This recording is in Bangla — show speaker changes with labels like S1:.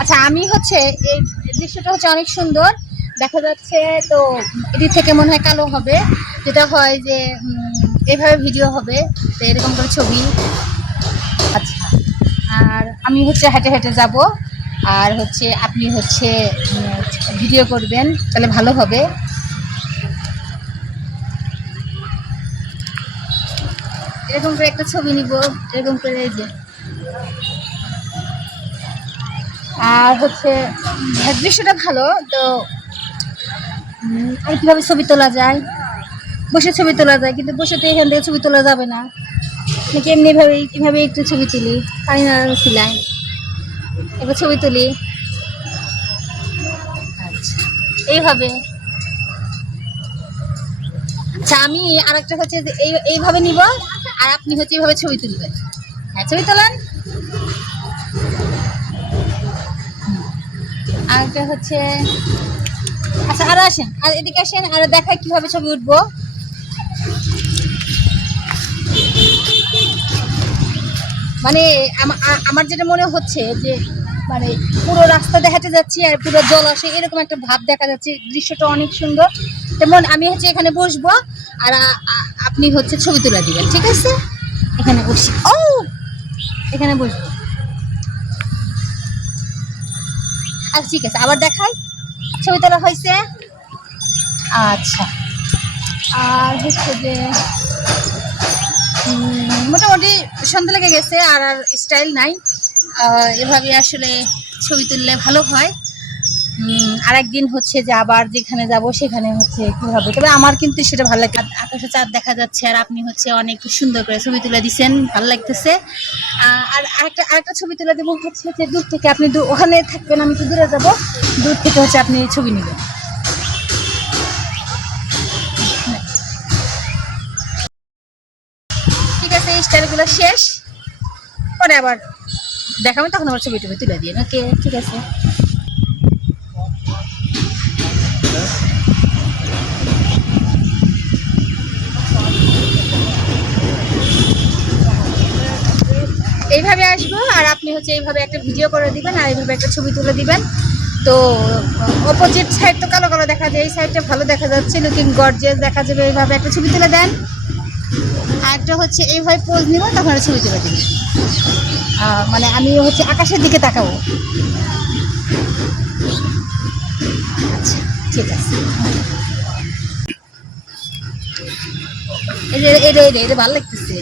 S1: আচ্ছা আমি হচ্ছে এই দৃশ্যটা হচ্ছে অনেক সুন্দর। দেখা যাচ্ছে তো এটি থেকে মনে হয় কালো হবে যেটা হয় যে উম, এইভাবে ভিডিও হবে তো এরকম করে ছবি। আচ্ছা আর আমি হচ্ছে হেঁটে হেঁটে যাব আর হচ্ছে আপনি হচ্ছে ভিডিও করবেন তাহলে ভালো হবে। এরকম করে একটা ছবি নিব এরকম করে যে। আর হচ্ছে উম, দৃশ্যটা ভালো তো আর কীভাবে ছবি তোলা যায়? বসে ছবি তোলা যায় কিন্তু বসে তো এখান থেকে ছবি তোলা যাবে না। নাকি এমনি ভাবে এভাবে একটু ছবি তুলি? পানি নাড়ানো ছিলাই এবার ছবি তুলি। আচ্ছা। এইভাবে। আচ্ছা আমি আর একটা হচ্ছে এই এইভাবে নিব আর আপনি হচ্ছে এইভাবে ছবি তুলবেন। হ্যাঁ ছবি তোলেন। আর একটা হচ্ছে আচ্ছা আর আসেন, আর এদিকে আসেন, আর দেখায় কীভাবে ছবি উঠবো। মানে আমার যেটা মনে হচ্ছে যে মানে পুরো রাস্তা দেখাতে যাচ্ছি আর পুরো জলাশয় এরকম একটা ভাব দেখা যাচ্ছে, দৃশ্যটা অনেক সুন্দর। তেমন আমি হচ্ছে এখানে বসবো, আর আপনি হচ্ছে ছবি তুলে দিবেন, ঠিক আছে? এখানে বসি, ও! এখানে বসবো। আচ্ছা ঠিক আছে, আবার দেখাই। ছবি তোলা হয়েছে। আচ্ছা। আর হচ্ছে যে মোটামুটি সন্ধ্যা লেগে গেছে, আর আর স্টাইল নাই। এভাবে আসলে ছবি তুললে ভালো হয়। আর একদিন হচ্ছে যে আবার যেখানে যাব, সেখানে হচ্ছে কি হবে? তবে আমার কিন্তু সেটা ভালো লাগে। আকাশে চাঁদ দেখা যাচ্ছে আর আপনি হচ্ছে অনেক সুন্দর করে ছবি তুলে দিছেন, ভালো লাগতেছে। আর আরেকটা আরেকটা ছবি তুলে দেবো হচ্ছে যে দূর থেকে আপনি ওখানে থাকবেন, আমি একটু দূরে যাব। দূর থেকে হচ্ছে আপনি ছবি নেবেন। ঠিক আছে, এই স্টাইলগুলো শেষ। পরে আবার দেখাবেন তখন আবার ছবি টবি তুলে দিয়ে ওকে? ঠিক আছে। এইভাবে আসব আর আপনি হচ্ছে এইভাবে একটা ভিডিও করে দিবেন আর এইভাবে একটা ছবি তুলে দিবেন। তো অপোজিট সাইড তো কালো কালো দেখা যায়, এই সাইডটা ভালো দেখা যাচ্ছে লুকিং গর্জেস দেখা যাবে, এইভাবে একটা ছবি তুলে দেন। আর একটা হচ্ছে, এইভাবে পোজ নিব তখন ছবি তুলে দিবেন। মানে আমি হচ্ছে আকাশের দিকে তাকাবো। আচ্ছা ঠিক আছে। এটা এটা এটা ভালো লাগতেছে।